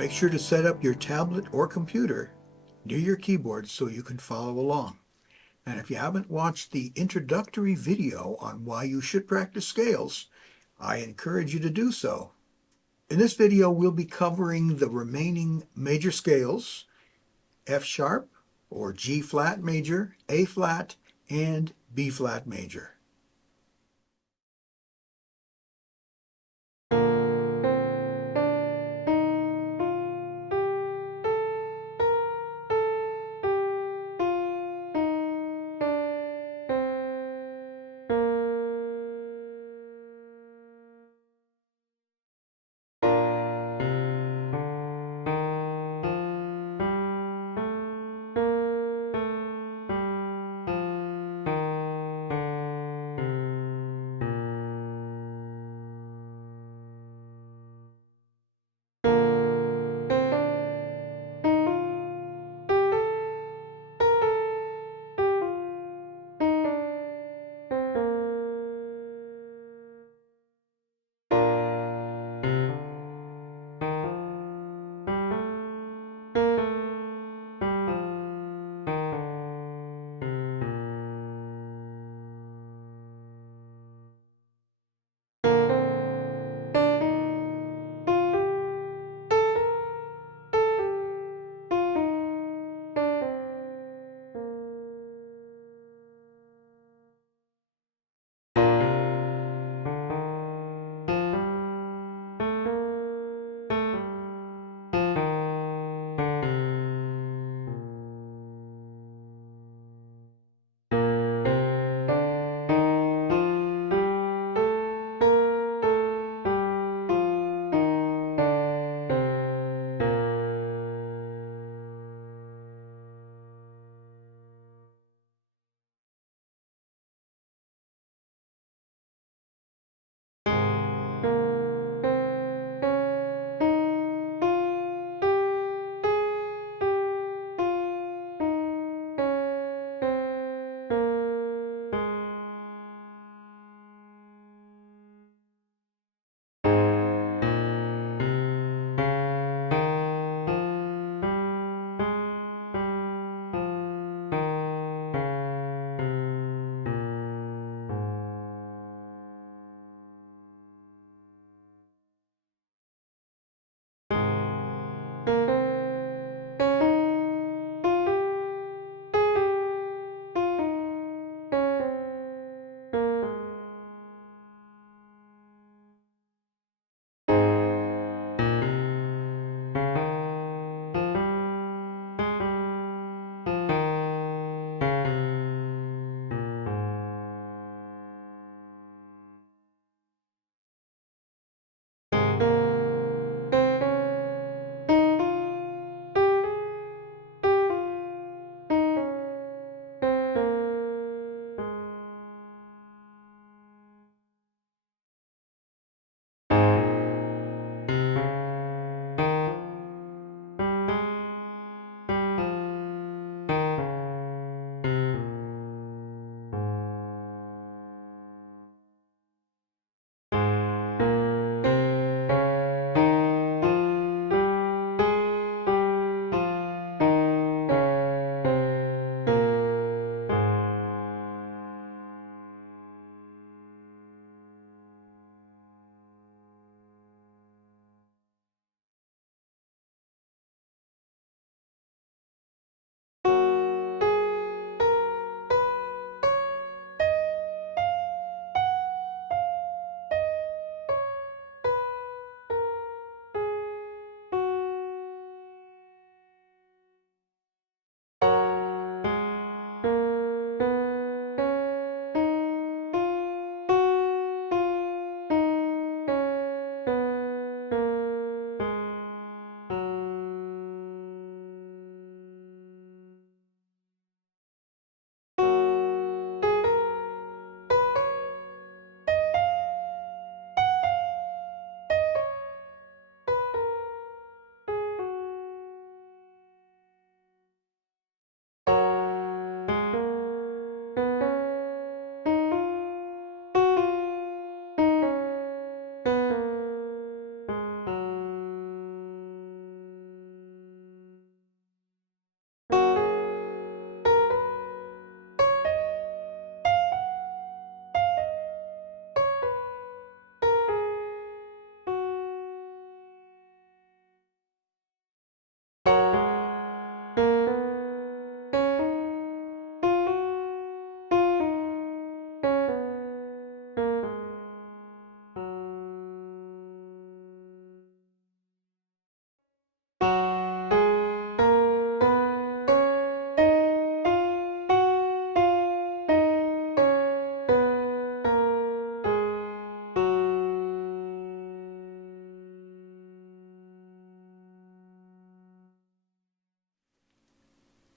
Make sure to set up your tablet or computer near your keyboard so you can follow along. And if you haven't watched the introductory video on why you should practice scales, I encourage you to do so. In this video, we'll be covering the remaining major scales: F sharp or G flat major, A flat, and B flat major.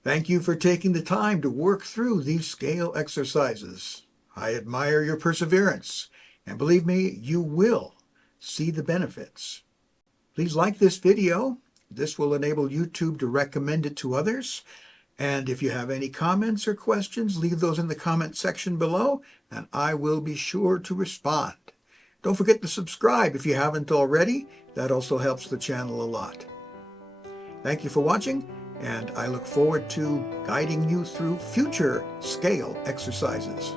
Thank you for taking the time to work through these scale exercises. I admire your perseverance, and believe me, you will see the benefits. Please like this video. This will enable YouTube to recommend it to others. And if you have any comments or questions, leave those in the comment section below, and I will be sure to respond. Don't forget to subscribe if you haven't already. That also helps the channel a lot. Thank you for watching, and I look forward to guiding you through future scale exercises.